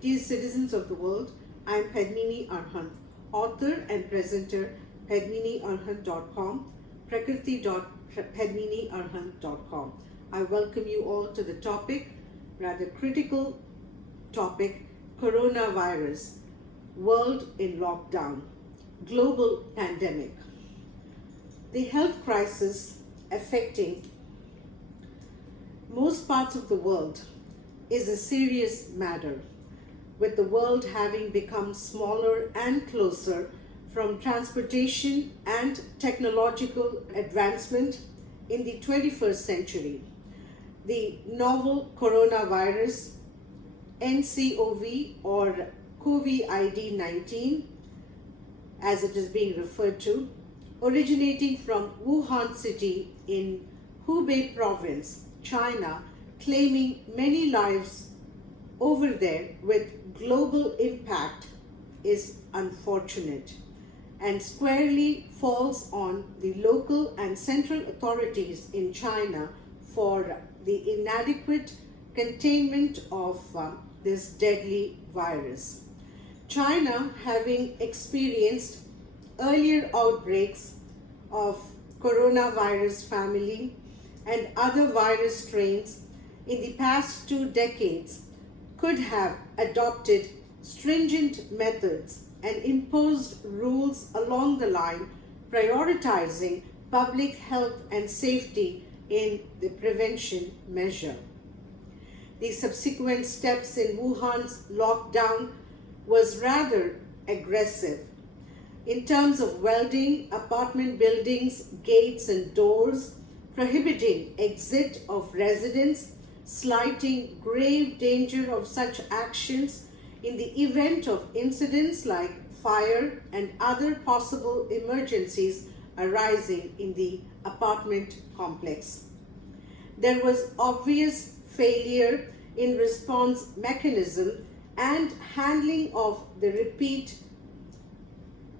Dear citizens of the world, I am Padmini Arhant, author and presenter, padminiarhant.com, prakriti.padminiarhant.com. I welcome you all to the critical topic, coronavirus, world in lockdown, global pandemic. The health crisis affecting most parts of the world is a serious matter, with the world having become smaller and closer from transportation and technological advancement in the 21st century. The novel coronavirus, NCOV or COVID-19, as it is being referred to, originating from Wuhan city in Hubei Province, China, claiming many lives over there with global impact, is unfortunate and squarely falls on the local and central authorities in China for the inadequate containment of this deadly virus. China, having experienced earlier outbreaks of coronavirus family and other virus strains in the past 2 decades, could have adopted stringent methods and imposed rules along the line, prioritizing public health and safety in the prevention measure. The subsequent steps in Wuhan's lockdown was rather aggressive in terms of welding apartment buildings, gates and doors, prohibiting exit of residents, slighting grave danger of such actions in the event of incidents like fire and other possible emergencies arising in the apartment complex. There was obvious failure in response mechanism and handling of the repeat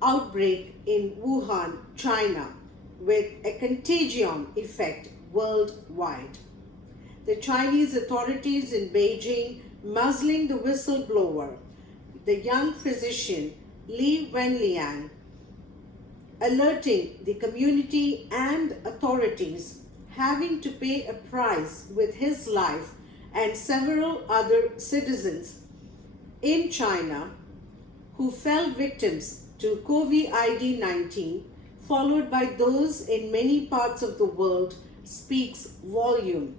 outbreak in Wuhan, China, with a contagion effect worldwide. The Chinese authorities in Beijing muzzling the whistleblower, the young physician Li Wenliang, alerting the community and authorities, having to pay a price with his life and several other citizens in China who fell victims to COVID-19, followed by those in many parts of the world, speaks volume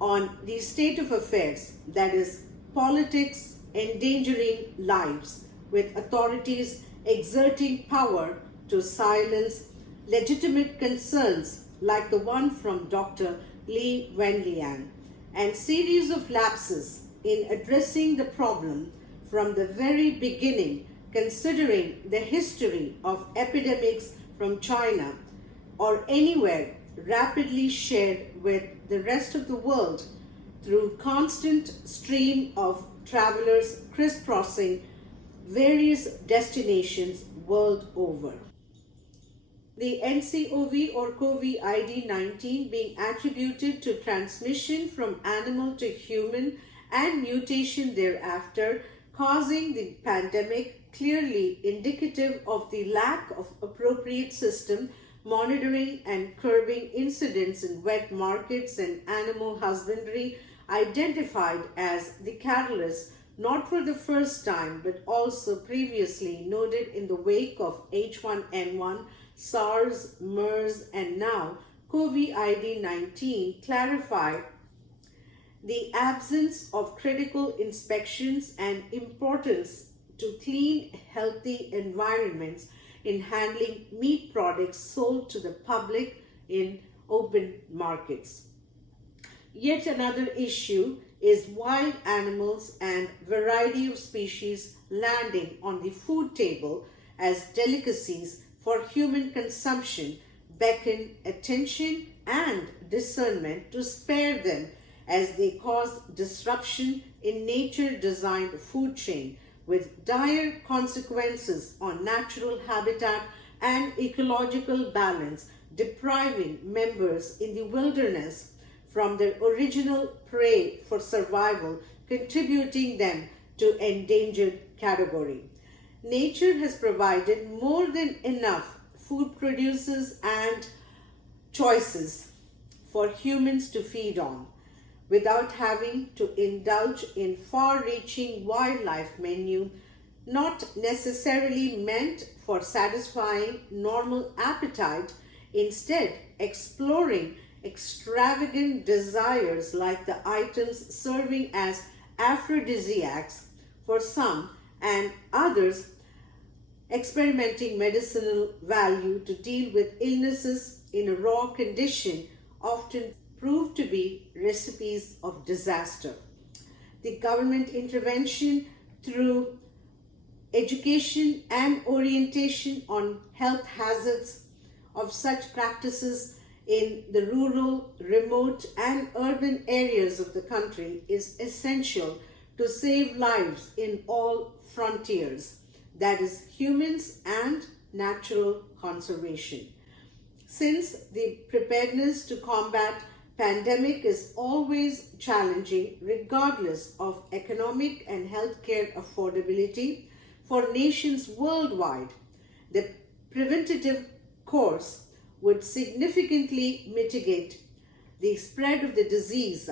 on the state of affairs, that is, politics endangering lives, with authorities exerting power to silence legitimate concerns like the one from Dr. Li Wenliang, and series of lapses in addressing the problem from the very beginning, considering the history of epidemics from China or anywhere rapidly shared with the rest of the world through constant stream of travelers crisscrossing various destinations world over. The NCOV or COVID-19 being attributed to transmission from animal to human and mutation thereafter, causing the pandemic, clearly indicative of the lack of appropriate system monitoring and curbing incidents in wet markets and animal husbandry, identified as the catalyst, not for the first time but also previously noted in the wake of H1N1, SARS, MERS and now COVID-19, clarified the absence of critical inspections and importance to clean, healthy environments in handling meat products sold to the public in open markets. Yet another issue is wild animals and variety of species landing on the food table as delicacies for human consumption beckon attention and discernment to spare them, as they cause disruption in nature-designed food chain with dire consequences on natural habitat and ecological balance, depriving members in the wilderness from their original prey for survival, contributing them to endangered category. Nature has provided more than enough food producers and choices for humans to feed on without having to indulge in far-reaching wildlife menu not necessarily meant for satisfying normal appetite, instead exploring extravagant desires like the items serving as aphrodisiacs for some and others experimenting medicinal value to deal with illnesses in a raw condition often prove to be recipes of disaster. The government intervention through education and orientation on health hazards of such practices in the rural, remote, and urban areas of the country is essential to save lives in all frontiers, that is, humans and natural conservation. Since the preparedness to combat pandemic is always challenging regardless of economic and healthcare affordability for nations worldwide, the preventative course would significantly mitigate the spread of the disease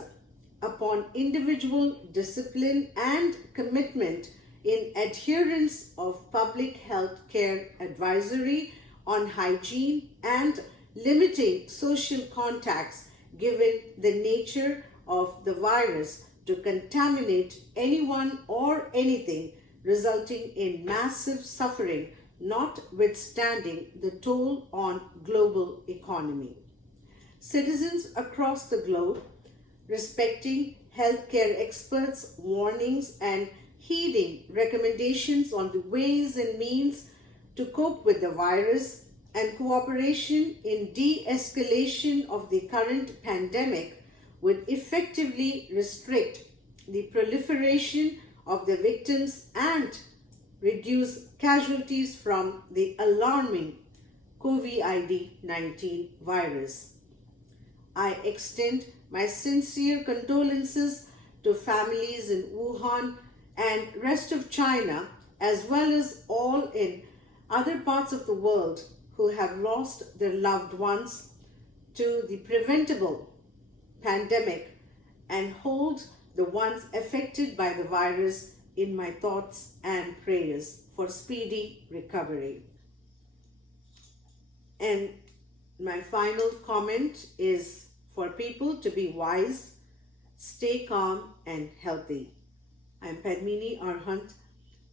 upon individual discipline and commitment in adherence of public health care advisory on hygiene and limiting social contacts given the nature of the virus to contaminate anyone or anything, resulting in massive suffering notwithstanding the toll on global economy. Citizens across the globe, respecting healthcare experts' warnings and heeding recommendations on the ways and means to cope with the virus and cooperation in de-escalation of the current pandemic would effectively restrict the proliferation of the victims and reduce casualties from the alarming COVID-19 virus. I extend my sincere condolences to families in Wuhan and rest of China, as well as all in other parts of the world who have lost their loved ones to the preventable pandemic, and hold the ones affected by the virus in my thoughts and prayers for speedy recovery. And my final comment is for people to be wise, stay calm and healthy. I'm Padmini Arhant,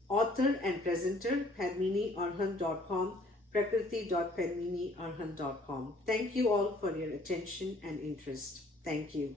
author and presenter, padminiarhant.com, prakriti.padminiarhant.com. Thank you all for your attention and interest. Thank you.